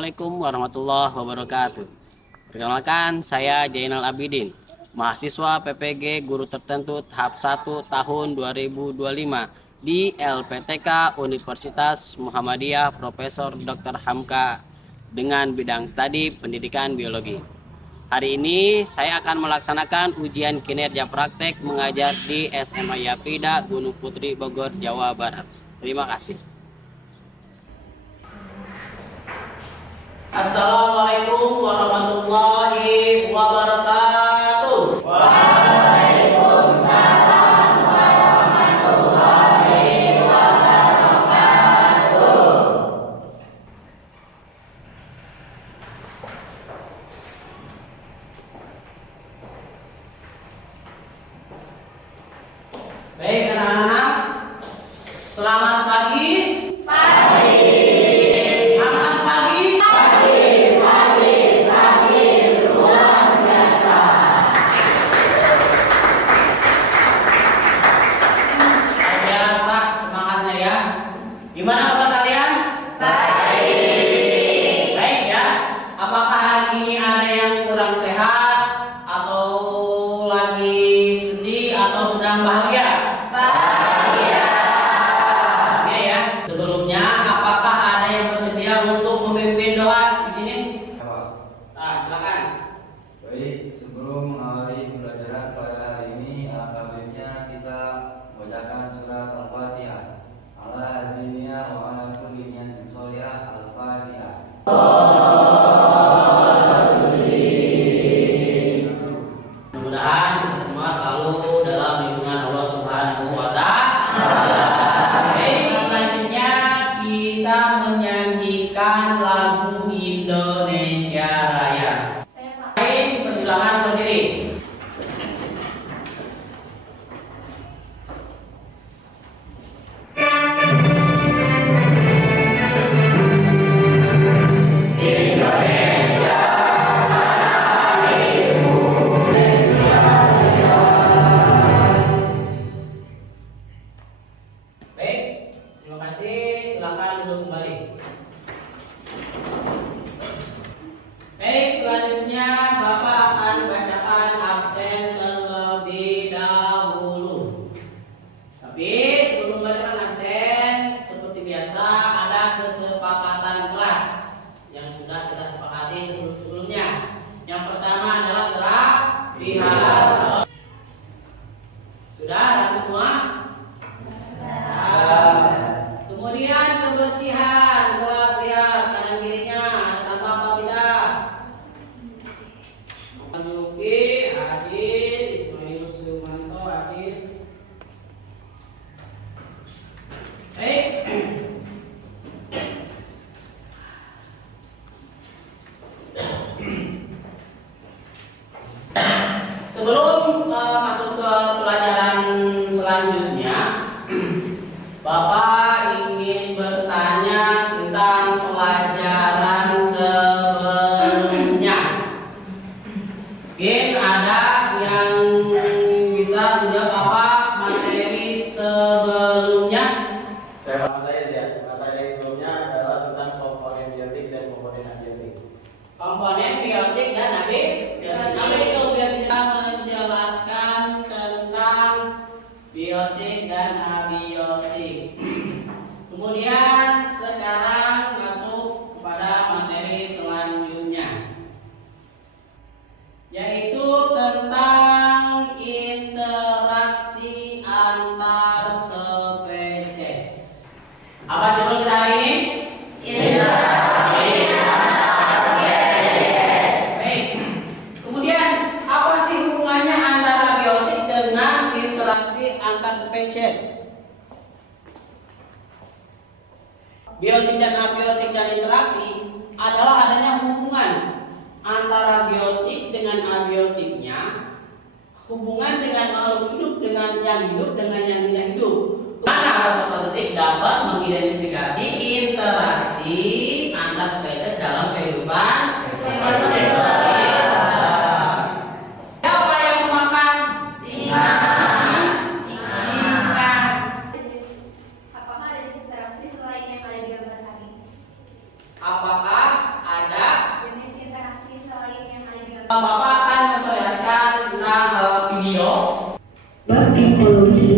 Assalamualaikum warahmatullahi wabarakatuh. Perkenalkan, saya Jainal Abidin, mahasiswa PPG Guru Tertentu tahap 1 tahun 2025 di LPTK Universitas Muhammadiyah Profesor Dr. Hamka dengan bidang studi pendidikan biologi. Hari ini saya akan melaksanakan ujian kinerja praktek mengajar di SMA Yapida Gunung Putri Bogor, Jawa Barat. Terima kasih. Assalamualaikum warahmatullahi wabarakatuh. Waalaikumsalam warahmatullahi wabarakatuh. Baik anak-anak, selamat pagi. Gimana kabar kalian? Baik. Baik ya. Apakah hari ini ada yang kurang sehat atau lagi sedih atau sedang bahagia? Bahagia. Bahagia ya. Sebelumnya, apakah ada yang bersedia untuk memimpin doa di sini? Nah, silakan. Baik, sebelum mengawali pembelajaran pada hari ini, alangkah baiknya kita membacakan surat Al-Fatihah. Ala haziniya wa ala kulli niyatin sholihah. Al-Fatihah. Mudah-mudahan kita semua selalu dalam lindungan Allah Subhanahu wa Ta'ala. Baik, selanjutnya kita menyanyikan lagu Indonesia Raya. Baik, persilakan berdiri. Baik, terima kasih. Silakan duduk kembali. Baik, selanjutnya Bapak akan bacakan absen terlebih dahulu. Tapi sebelum membacakan absen, seperti biasa ada kesepakatan kelas yang sudah kita sepakati sebelum-sebelumnya. Yang pertama adalah gerak lihat. Sudah rapi semua? Kemudian kebersihan kelas, lihat kanan kirinya ada sampah apa tidak. Yuki, Adit, Ismail Sumanto, Adit. Baik. Sebelum masuk ke pelajaran selanjutnya, Bapak ingin bertanya tentang pelajaran sebelumnya. Mungkin ada yang bisa menjawab apa materi sebelumnya? Nama saya Zian. Materi sebelumnya adalah tentang komponen biotik dan komponen abiotik. Komponen biotik dan abiotik. Kalau itu biar kita menjelaskan tentang biotik dan abiotik. Kemudian sekarang masuk kepada materi selanjutnya, yaitu tentang interaksi antar spesies. Apa judul kita hari ini? Interaksi antar spesies. Baik. Kemudian apa sih hubungannya antara biotik dengan interaksi antar spesies? Biotik dan abiotik dan interaksi adalah adanya hubungan antara biotik dengan abiotiknya, hubungan dengan makhluk hidup dengan yang tidak hidup. Mana peserta detik dapat mengidentifikasi interaksi antar spesies dalam kehidupan manusia. Siapa yang memakan? Singa. Apakah Bapak akan memperlihatkan tentang video. Bab ekologi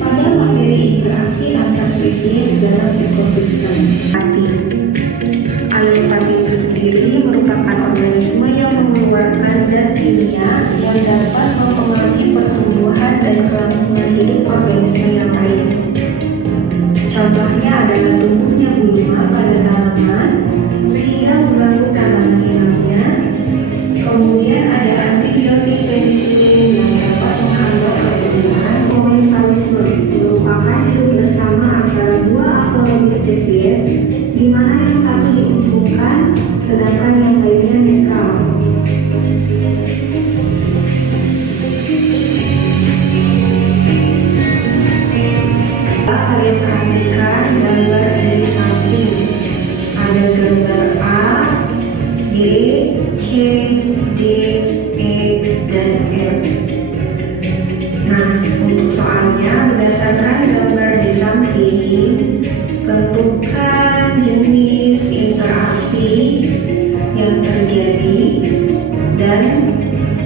pada materi interaksi antar spesies dalam ekosistem. Pati. Pati itu sendiri merupakan organisme yang mengeluarkan zat kimia yang dapat mempengaruhi pertumbuhan dan kelangsungan hidup organisme yang lain. Contohnya adalah tumbuhnya gulma pada tanaman sehingga mengganggu tanaman inangnya. Kemudian ada antibiotik penisilin yang dapat menghambat pertumbuhan. Komensalisme merupakan hidup bersama antara dua apologi spesies, di mana yang satu diuntungkan sedangkan yang lainnya netral. Kalian perhatikan gambar di samping. Ada gambar A, B, C, D, E, dan F. Nah, untuk soalnya berdasarkan gambar di samping, tentukan jenis interaksi yang terjadi dan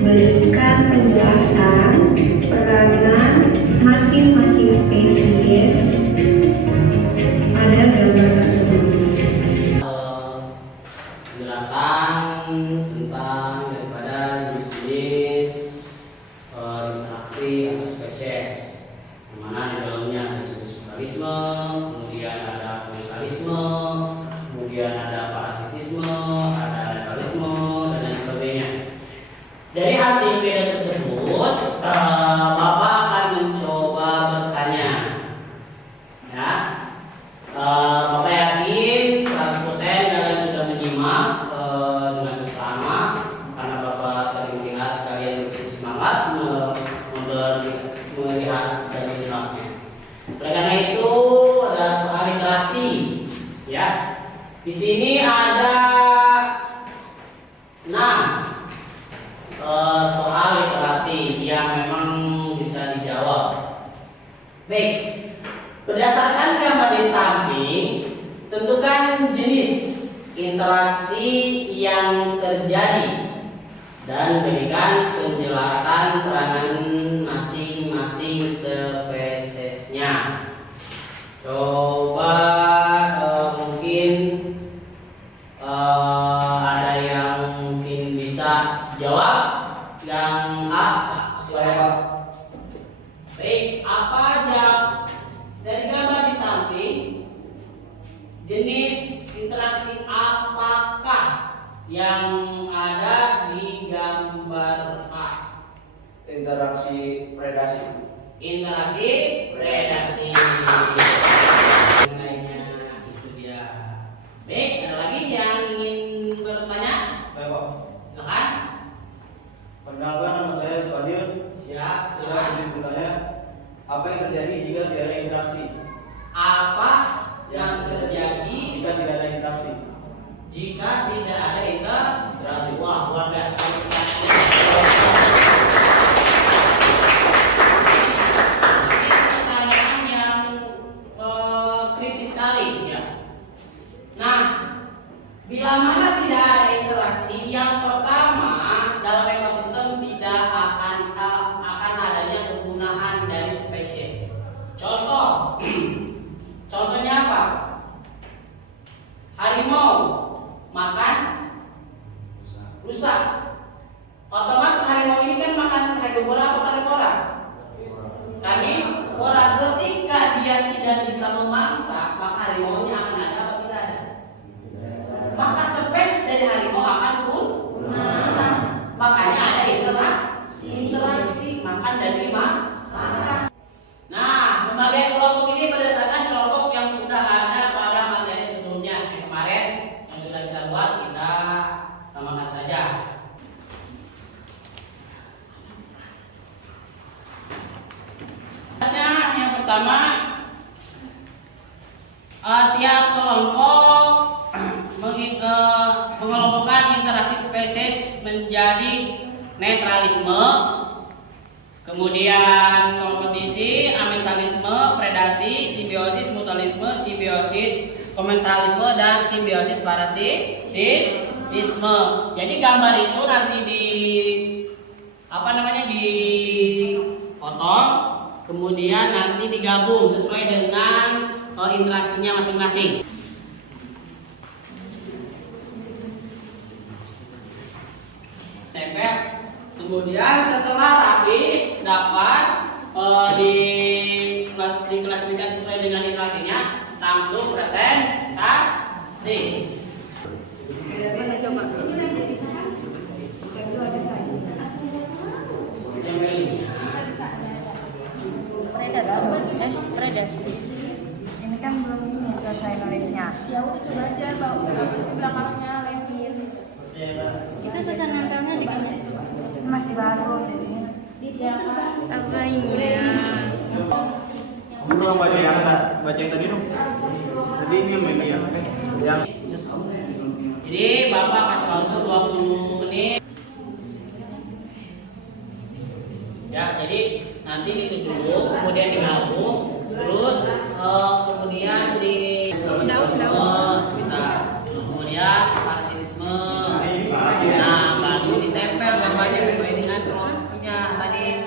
berikan penjelasan peranan masing-masing spesies pada gambar tersebut. Penjelasan tentang daripada jenis-jenis interaksi antar spesies, yang mana di dalamnya ada mutualisme, kemudian ada komensalisme, kemudian ada parasitisme, ada letalisme, dan lain sebagainya. Dari hasil video tersebut, Bapak akan mencoba bertanya, ya. Bapak yakin 100% kalian sudah menyimak dengan sesama, karena Bapak tadi melihat kalian begitu semangat melihat dan menyimaknya. Oleh karena itu ada soal literasi, ya. Di sini ada 6 soal literasi yang memang bisa dijawab. Baik, berdasarkan gambar di samping, tentukan jenis interaksi yang terjadi dan berikan penjelasan peranan masing-masing spesiesnya. Coba mungkin ada yang mungkin bisa jawab. Yang A, saya. Baik, apa aja dari gambar di samping, jenis interaksi apakah yang ada di gambar A? Interaksi predasi. Interaksi predasi. Lainnya itu dia. Baik, ada lagi yang ingin bertanya? Saya Pak. Silakan. Perkenalkan, nama saya Fadil. Siap, Saya silakan. izin bertanya, apa yang terjadi jika tidak ada interaksi? Apa yang terjadi Jika tidak ada interaksi. jika tidak ada interaksi? Wah, luar biasa. Ini pertanyaan yang kritis sekali, ya. Nah, bila mana tidak ada interaksi, yang pertama dalam ekosistem tidak akan adanya kepunahan dari spesies. Contoh, contohnya apa? Harimau makan rusa. Otomatis harimau ini kan makan herbivora apa karnivora? Karnivora. Ketika dia tidak bisa memangsa, maka harimaunya akan ada apa tidak ada? Maka spesies dari harimau akan punah. Makanya ada interaksi makan dan makan. Nah, pembagian kelompok ini berdasarkan kelompok yang sudah ada pada materi sebelumnya yang kemarin yang sudah kita buat, kita samakan saja. Yang pertama, tiap kelompok mengelompokkan interaksi spesies menjadi netralisme, kemudian kompetisi, amensalisme, predasi, simbiosis, mutualisme, simbiosis, komensalisme, dan simbiosis parasitisme. Jadi gambar itu nanti di nanti digabung sesuai dengan interaksinya masing-masing. Tempel. Kemudian setelah rapi dapat diklasifikasi sesuai dengan interaksinya, langsung presentasi. Predasi. Ini kan belum ini selesai nulisnya. Ya udah coba aja belakangnya lesin. Itu susah nempelnya di mana? Masih baru jadi. Iya kan? Apa ini? Kamu belum baca yang tadi dong. Tadi ini yang Jadi Bapak kasih waktu 20 menit. Ya, jadi nanti itu dulu, kemudian digabung, terus kemudian di bisa, kemudian parasitisme. Nah, baru ditempel gambarnya sesuai dengan kelompoknya tadi.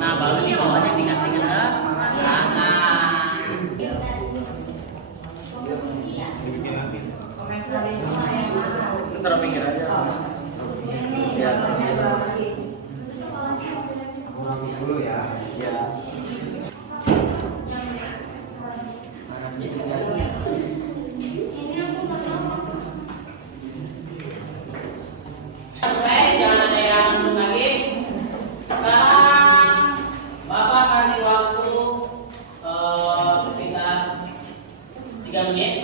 Nah, baru di bawahnya dikasih ke tangan. taruh pinggir aja. Ya. Ulangi dulu ya. Ya. Jangan ada yang lagi. Sekarang Bapak kasih waktu sekitar 3 menit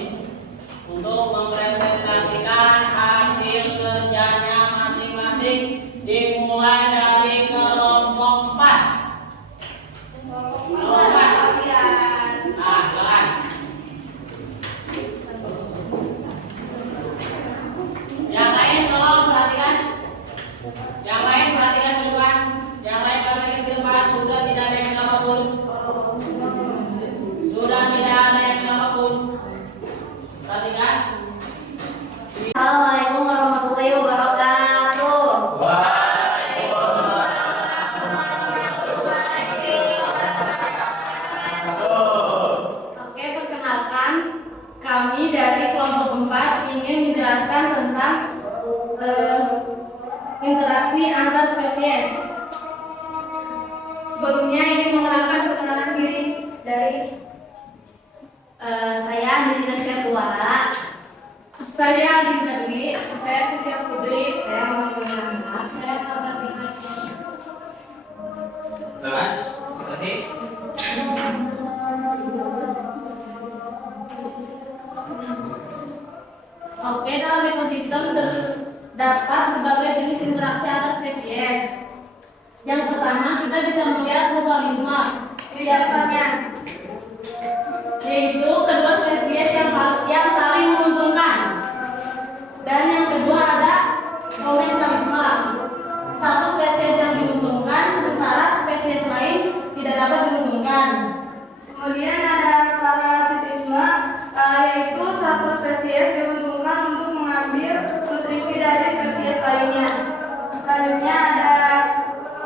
untuk mempresentasikan hasil kerjanya masing-masing, dimulai dari kelompok 4. Kelompok 4. Nah, silakan. Yang lain tolong perhatikan. Yang lain perhatikan di depan. Yang lain perhatikan di depan. Sudah tidak ada yang apapun. Sudah tidak ada yang apapun. Perhatikan. Assalamualaikum warahmatullahi wabarakatuh. Oke, perkenalkan, kami dari kelompok 4 ingin menjelaskan tentang interaksi antar spesies. Sebelumnya ingin mengenalkan perkenalan diri dari saya Andina Syahkuara. Saya Adinda Dwi, saya Siti Putri, saya Muhammad Muhammad, saya Fatimah. Silakan. Seperti Oke, dalam ekosistem terdapat berbagai jenis interaksi antar spesies. Yang pertama, kita bisa melihat mutualisme. Kelihatannya, yaitu kedua spesies yang saling menguntungkan. Dan yang kedua ada komensalisme. Satu spesies yang diuntungkan, sementara spesies lain tidak dapat diuntungkan. Kemudian ada parasitisme, yaitu satu spesies diuntungkan untuk mengambil nutrisi dari spesies lainnya. Selanjutnya ada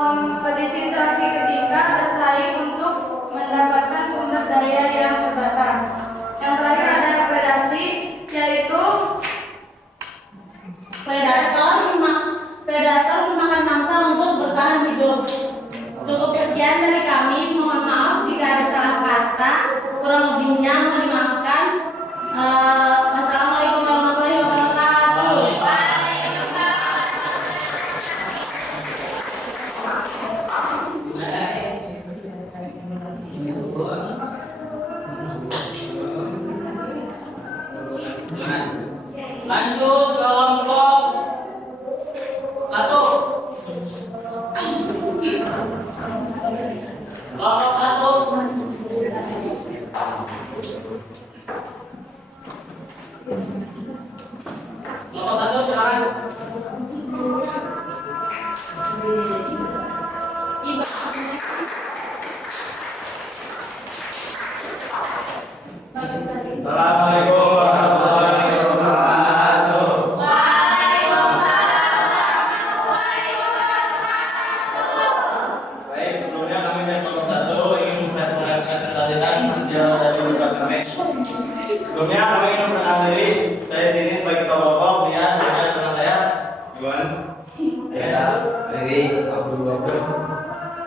kompetisi interaksi ketika bersaing untuk mendapatkan sumber daya yang terbatas. Yang terakhir ada predasi, yaitu predator memakan mangsa untuk bertahan hidup. Cukup sekian dari kami, mohon maaf jika ada salah kata, kurang lebihnya mohon dimaafkan. Wassalamualaikum warahmatullahi wabarakatuh. lanjut kelompok 1. Kelompok 1. Kelompok 1 silakan. Assalamualaikum warahmatullahi wabarakatuh. Baik, sebelumnya kami dari kelompok 1 Baik, Abdul Wahab.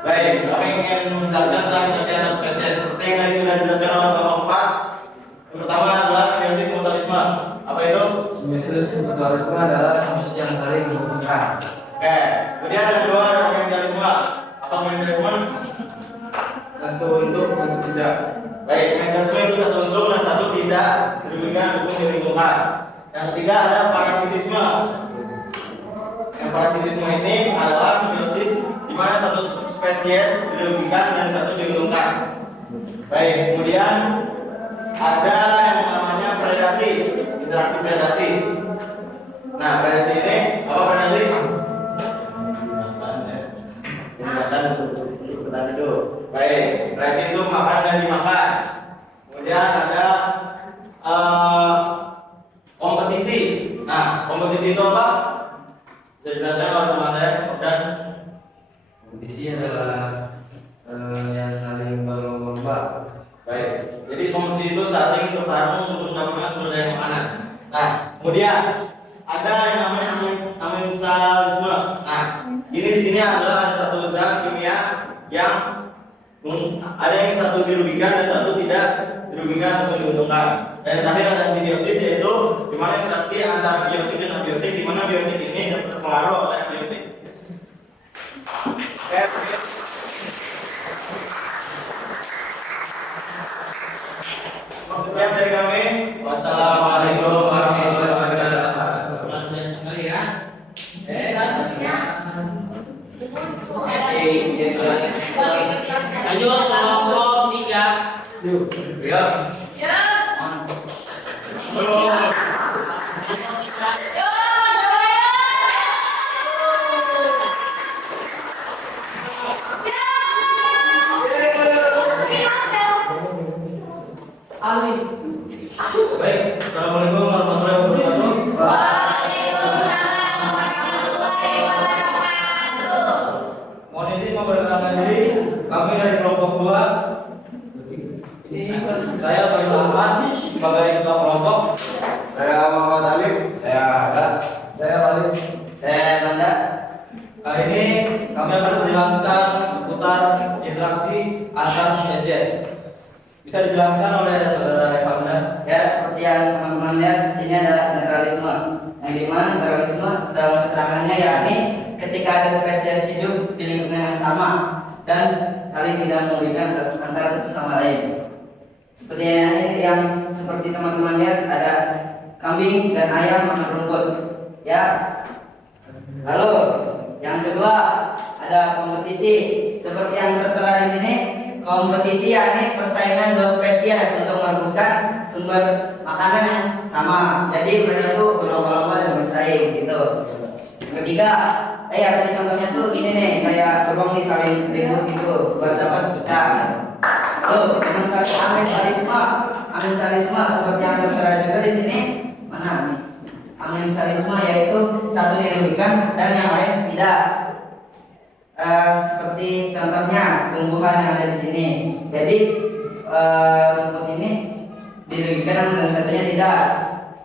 Baik, kami ingin menjelaskan tentang interaksi spesies. Seperti yang tadi sudah dijelaskan oleh kelompok 4. Yang pertama adalah simbiosis mutualisme. Apa itu? Simbiosis mutualisme adalah simbiosis yang saling menguntungkan. Oke. Kemudian yang kedua ada komensialisme. Apa komensialisme? Satu untuk tidak. Baik, komensialisme itu satu untung dan satu tidak dirugikan ataupun diuntungkan. Yang ketiga ada parasitisme. Yang parasitisme ini adalah simbiosis di mana satu spesies dirugikan dan satu diuntungkan. Baik, kemudian ada yang namanya predasi, interaksi predasi. Nah, predasi ini apa predasi? Makan untuk petani itu. Baik, predasi itu makan dan dimakan. Kemudian ada kompetisi. Nah, kompetisi itu apa? Bisa jelaskan oleh teman saya dan Kompetisi adalah yang saling berlomba. baik. Jadi kompetisi itu saling bertarung untuk mendapatkan sumber daya makanan. Nah, kemudian ada yang namanya amensalisme. Nah, ini di sini adalah satu zat kimia yang ada yang satu dirugikan dan satu tidak dirugikan atau diuntungkan. Dan yang terakhir ada antibiosis, yaitu di mana interaksi antara biotik dan abiotik, di mana biotik ini dapat terpengaruh oleh abiotik. Oke. Sekian dari kami. Wassalamualaikum warahmatullahi wabarakatuh. Pelajaran sekali ya. Bagusnya. Lanjut kelompok 3. Ya. Ya. Ali. Baik, assalamualaikum warahmatullahi wabarakatuh. Mohon izin memperkenalkan diri, kami dari kelompok 2. Ini saya Bayu Ahmad sebagai ketua kelompok. Saya Muhammad Alif. Saya ada. Saya Alif. Saya Banda. Kali ini kami akan menjelaskan seputar interaksi antar spesies. Bisa dijelaskan oleh saudara Evanda? Ya, seperti yang teman-teman lihat di sini adalah netralisme. Yang dimana netralisme dalam keterangannya yakni ketika ada spesies hidup di lingkungan yang sama dan saling tidak merugikan antara satu sama lain. Seperti yang seperti teman-teman lihat ada kambing dan ayam makan rumput. Ya. Lalu yang kedua ada kompetisi. Seperti yang tertera di sini, kompetisi yakni persaingan dua spesies untuk merebutkan sumber makanan yang sama. Jadi mereka itu berlomba-lomba dan bersaing gitu. Yang ketiga, tadi contohnya tuh ini nih, kayak beruang nih saling ribut gitu buat dapat ikan. Lalu amensalisme seperti yang tertera juga di sini. Mana nih? Amensalisme yaitu satu dirugikan dan yang lain tidak. Seperti contohnya tumbuhan yang ada di sini. Jadi rumput ini dirugikan dan satunya tidak.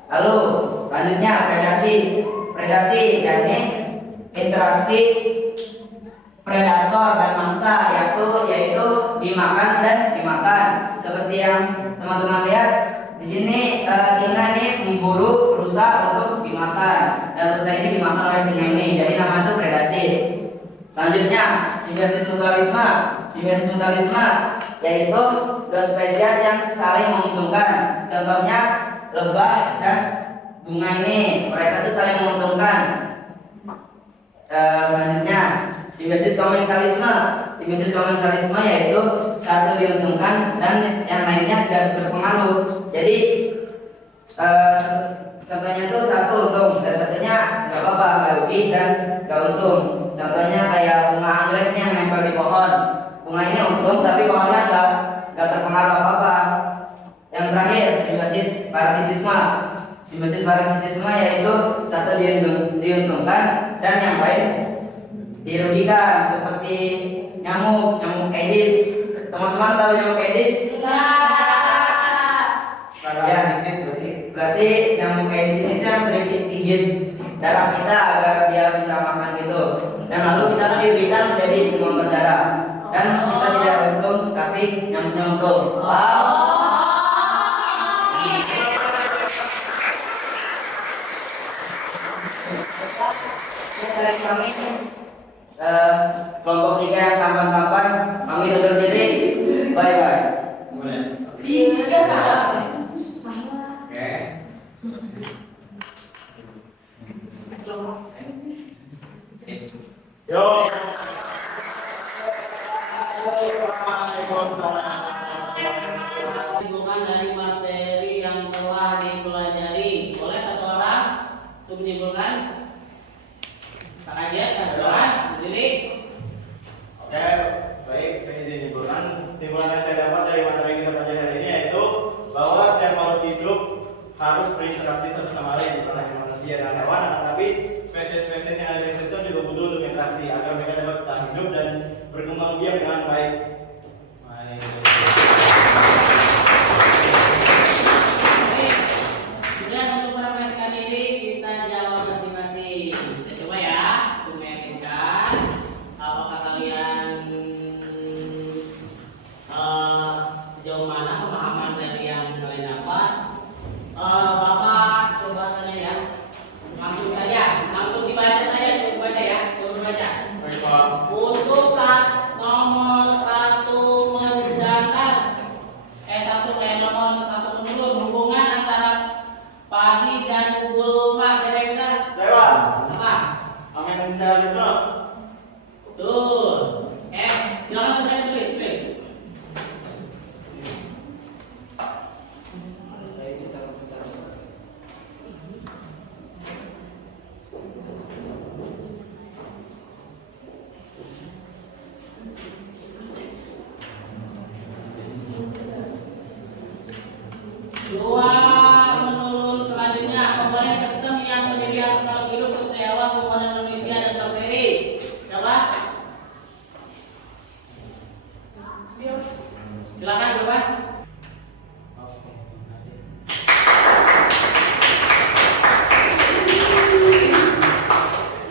Lalu lanjutnya predasi. Predasi yakni interaksi predator dan mangsa yaitu dimakan dan dimakan. Seperti yang teman-teman lihat di sini, singa ini memburu rusa untuk dimakan dan rusa ini dimakan oleh singa ini. Jadi nama itu predasi. Selanjutnya simbiosis mutualisme. Simbiosis mutualisme yaitu dua spesies yang saling menguntungkan. Contohnya lebah dan bunga ini, mereka itu saling menguntungkan. Selanjutnya simbiosis komensalisme. Simbiosis komensalisme yaitu satu diuntungkan dan yang lainnya tidak berpengaruh. Jadi contohnya itu satu untung dan satunya nggak apa-apa, nggak rugi dan nggak untung. Contohnya kayak bunga anggrek yang nempel di pohon. Bunga ini untung tapi pohonnya nggak terpengaruh apa-apa. Yang terakhir simbiosis parasitisme. Simbiosis parasitisme yaitu satu diuntungkan dan yang lain dirugikan, seperti nyamuk Aedes. Teman-teman tahu nyamuk Aedes? Ya, berarti nyamuk Aedes ini yang sering gigit darah kita agar dia bisa makan gitu. dan lalu kita akan diberikan menjadi demam berdarah dan kita tidak untung tapi nyambung. Kami kelompok 3 yang tampan-tampan, kami undur diri. Bye bye. Yo. Kesimpulan dari materi yang telah dipelajari. Boleh satu orang untuk menyimpulkan? Kak Ajar, Kak Sohan, berdiri. Oke, baik, saya izin menyimpulkan. Kesimpulan yang saya dapat dari materi yang kita pelajari hari ini yaitu bahwa setiap makhluk hidup harus berinteraksi satu sama lain, bukan hanya manusia dan hewan, tetapi spesies-spesies yang ada di ekosistem juga butuh untuk interaksi agar mereka dapat bertahan hidup dan berkembang biak dengan baik. Kemudian untuk merefleksikan diri kita jawab masing-masing. Kita coba ya untuk meyakinkan apakah kalian sejauh mana pemahaman dari yang kalian dapat. Bapak coba tanya ya, langsung saja, langsung dibaca saja, coba baca ya, coba baca. Baik, Pak. Untuk nomor 1 mendatar, nomor 1 menurun hubungan antara padi dan gulma, siapa yang bisa? Saya, Apa? Amensialisme. Betul. Silakan saya tulis, please. Dua menurun selanjutnya, komponen ekosistem yang terdiri atas makhluk hidup seperti hewan, komponen manusia dan bakteri. Coba. Silakan Bapak.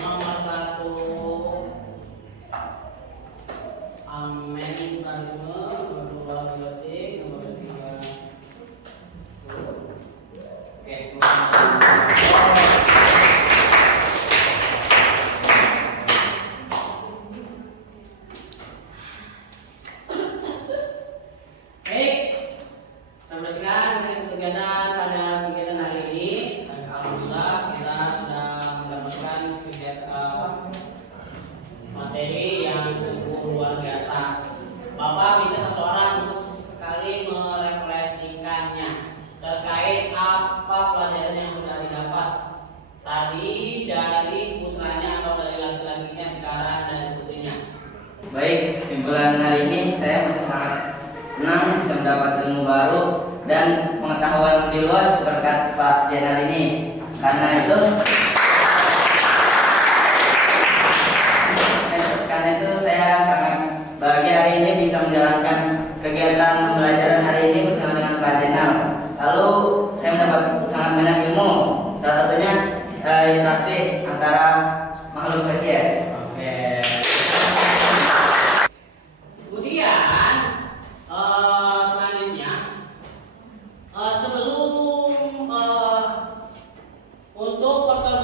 Nomor 1 amensalisme, nomor 2 biotik, nomor 3 oke. Baik, teruskan kegiatan pada kegiatan hari ini. Alhamdulillah kita sudah mendapatkan materi yang sungguh luar biasa. Bapak minta satu orang untuk sekali merefleksikannya terkait apa pelajaran yang sudah didapat tadi dari putranya atau dari laki-lakinya sekarang dan putrinya. Baik, kesimpulan hari ini saya merasa sangat senang bisa mendapat ilmu baru dan pengetahuan lebih luas berkat Pak Jenal ini. Karena itu saya sangat bahagia hari ini bisa menjalankan kegiatan pembelajaran hari ini bersama dengan Pak Jenal. Lalu saya mendapat sangat banyak ilmu, salah satunya interaksi antara makhluk spesies. Kemudian selanjutnya sebelum untuk pertemuan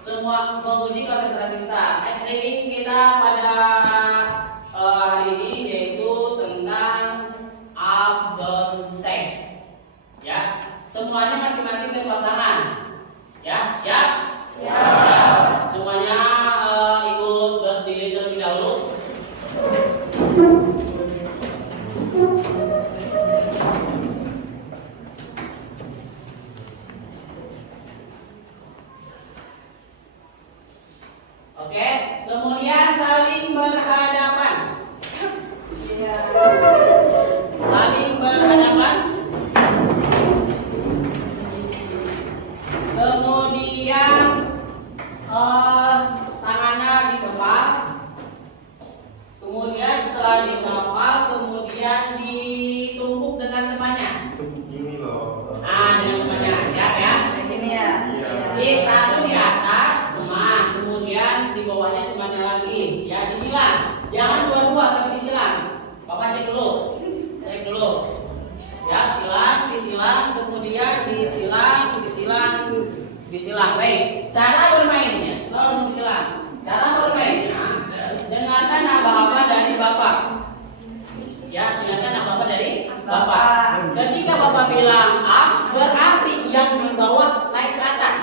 semua menguji konsentrasi kita. Case reading kita pada hari ini yaitu tentang up, down, shake. Ya, semuanya masing-masing berpasangan. Ya, siap? Ya. Semuanya ikut berdiri terlebih dahulu. Oke, kemudian saling berhadapan. Saling berhadapan. Kemudian tangannya dikepal. Kemudian setelah dikepal, kemudian ditumpuk dengan temannya. Ini loh. Dengan temannya. Siap ya? Ini ya. Di satu di atas teman, kemudian di bawahnya temannya lagi. Ya, disilang. Jangan dua-dua tapi disilang. Bapak cek dulu. Cek dulu. Ya, disilang, kemudian disilang. Baik. Cara bermainnya, kalau disilang. Cara bermainnya dengarkan aba-aba dari Bapak. Ya, dengarkan aba-aba dari Bapak. Ketika Bapak bilang up, berarti yang di bawah naik ke atas.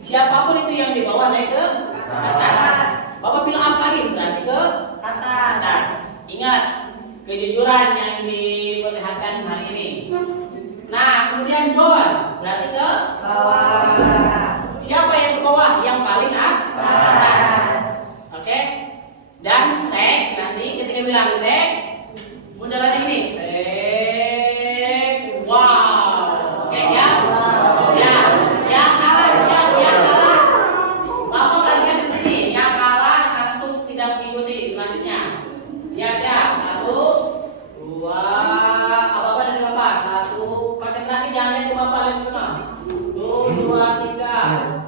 Siapapun itu yang di bawah naik ke atas. Bapak bilang up lagi, berarti ke atas. Ingat, kejujuran yang diperlihatkan hari ini. Nah, kemudian down, berarti ke bawah. Siapa yang ke bawah? Yang paling atas. Oke? Dan shake, nanti ketika bilang shake, mundur lagi ini. Shake. Wow. Oke, siap? Ya. Yang kalah siap, yang kalah. Bapak perhatikan di sini. Yang kalah langsung tidak mengikuti selanjutnya. Siap. 1, 2. Apa-apa dari Bapak. 1. Konsentrasi jangan lihat ke Bapak, lihat ke sana. 1, 2, 3.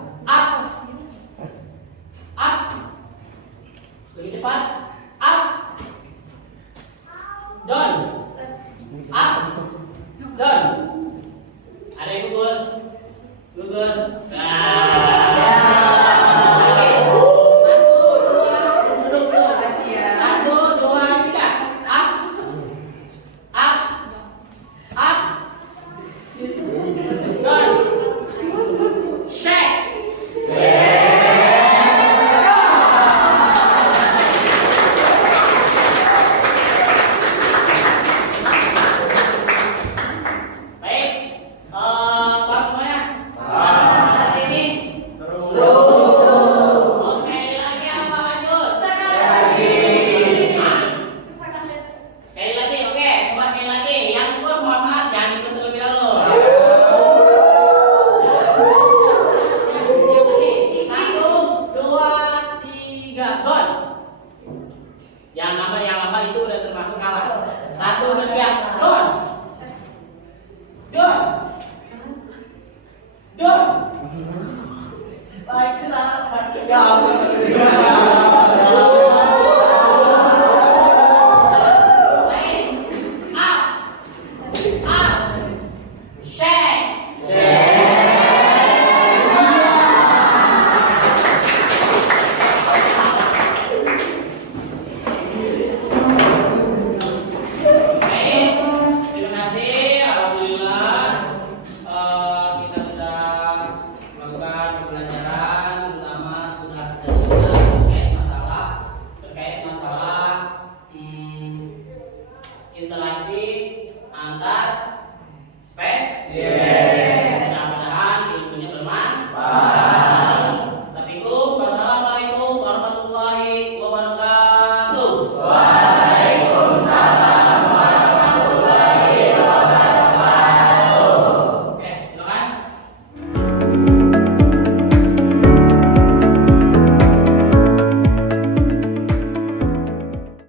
Up. Lebih cepat. Up. Down. Up. Down. Ada yang gugur? Gugur. Satu, dua, tiga. Up. Down. Shake. Baik, Pak semuanya. Hari ini mau sekali lagi apa lanjut? Sekali lagi, oke. Coba sekali lagi. Yang ikut mohon maaf jangan ikut terlebih dahulu. Siap lagi. 1, 2, 3, gol. Yang lama itu udah termasuk kalah. 1, 2, 3, gol. Baik, kita